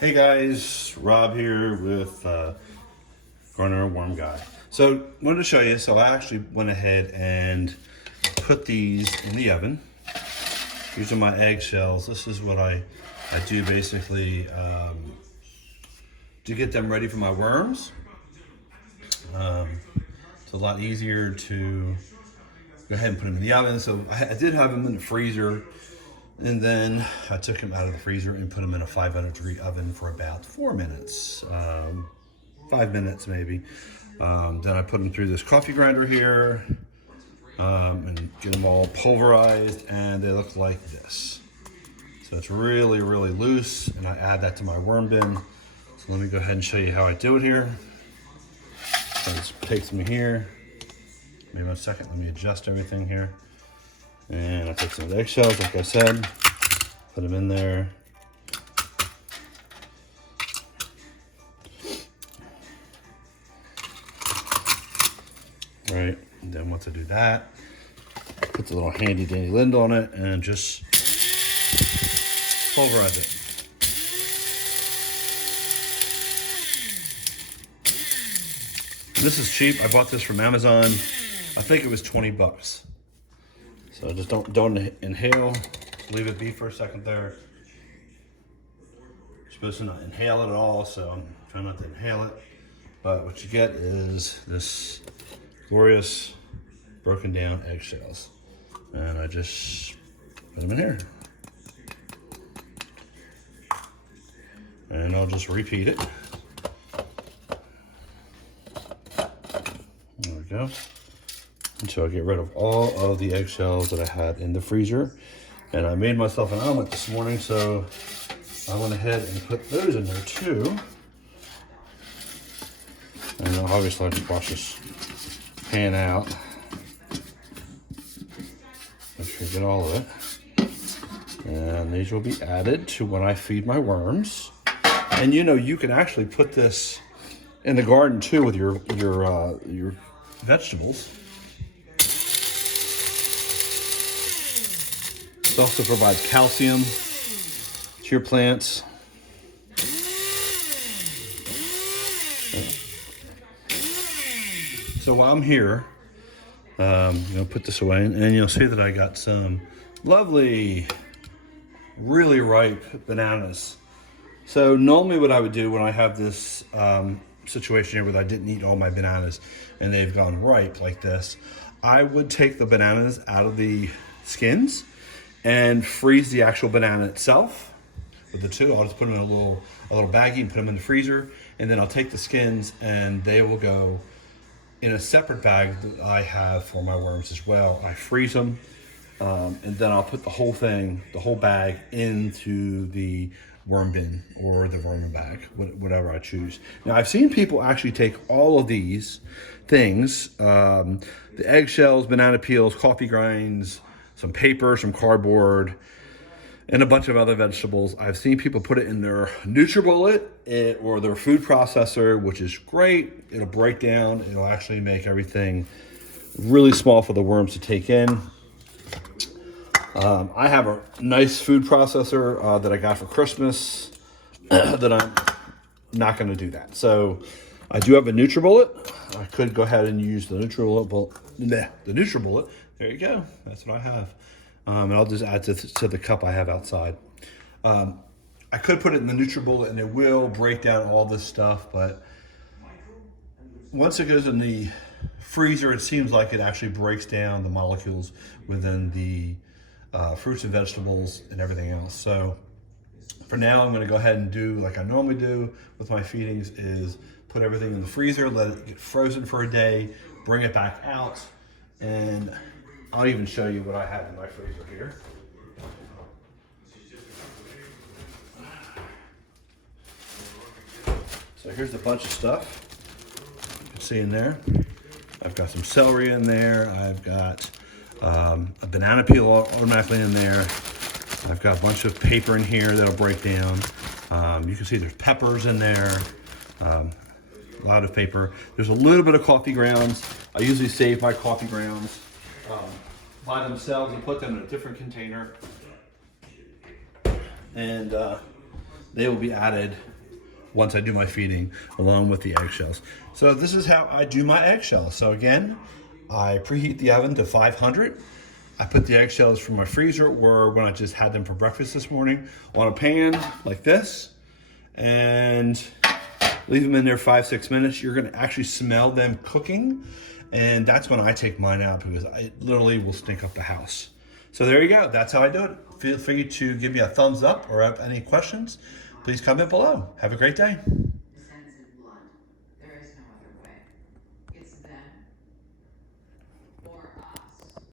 Hey guys, Rob here with Garner Worm Guy. So wanted to show you, so I actually went ahead and put these in the oven. These are my eggshells. This is what I do basically to get them ready for my worms. It's a lot easier to go ahead and put them in the oven. So I did have them in the freezer, and then I took them out of the freezer and put them in a 500-degree oven for about 4 minutes, 5 minutes maybe. Then I put them through this coffee grinder here and get them all pulverized, and they look like this. So it's really, really loose, and I add that to my worm bin. So let me go ahead and show you how I do it here. So this takes me here. Maybe 1 second, let me adjust everything here. And I take some of the eggshells, like I said, put them in there. Right, and then once I do that, put the little handy dandy lid on it and just pulverize it. This is cheap. I bought this from Amazon. I think it was 20 bucks. So just don't inhale. Leave it be for a second there. You're supposed to not inhale it at all, so I'm trying not to inhale it. But what you get is this glorious broken down eggshells. And I just put them in here. And I'll just repeat it. There we go. Until I get rid of all of the eggshells that I had in the freezer. And I made myself an omelet this morning, so I went ahead and put those in there too. And obviously I just wash this pan out. Make sure you get all of it. And these will be added to when I feed my worms. And you know, you can actually put this in the garden too with your vegetables. It also provides calcium to your plants. So while I'm here, put this away, and you'll see that I got some lovely, really ripe bananas. So normally what I would do when I have this situation here where I didn't eat all my bananas and they've gone ripe like this, I would take the bananas out of the skins and freeze the actual banana itself with the two. I'll just put them in a little baggie and put them in the freezer, and then I'll take the skins and they will go in a separate bag that I have for my worms as well. I freeze them, and then I'll put the whole bag into the worm bin or the worm bag, whatever I choose. Now I've seen people actually take all of these things, the eggshells, banana peels, coffee grinds, some paper, some cardboard, and a bunch of other vegetables. I've seen people put it in their NutriBullet or their food processor, which is great. It'll break down. It'll actually make everything really small for the worms to take in. I have a nice food processor that I got for Christmas that I'm not going to do that. So I do have a NutriBullet. I could go ahead and use the NutriBullet. There you go. That's what I have. And I'll just add to the cup I have outside. I could put it in the NutriBullet and it will break down all this stuff, but once it goes in the freezer, it seems like it actually breaks down the molecules within the fruits and vegetables and everything else. So for now, I'm going to go ahead and do like I normally do with my feedings, is put everything in the freezer, let it get frozen for a day, bring it back out, and I'll even show you what I have in my freezer here. So here's a bunch of stuff you can see in there. I've got some celery in there. I've got a banana peel automatically in there. I've got a bunch of paper in here that'll break down. You can see there's peppers in there. A lot of paper. There's a little bit of coffee grounds. I usually save my coffee grounds by themselves and put them in a different container. And they will be added once I do my feeding along with the eggshells. So this is how I do my eggshells. So again, I preheat the oven to 500. I put the eggshells from my freezer, or when I just had them for breakfast this morning, on a pan like this, and leave them in there 5-6 minutes. You're gonna actually smell them cooking, and that's when I take mine out because it literally will stink up the house. So there you go, that's how I do it. Feel free to give me a thumbs up or have any questions. Please comment below. Have a great day.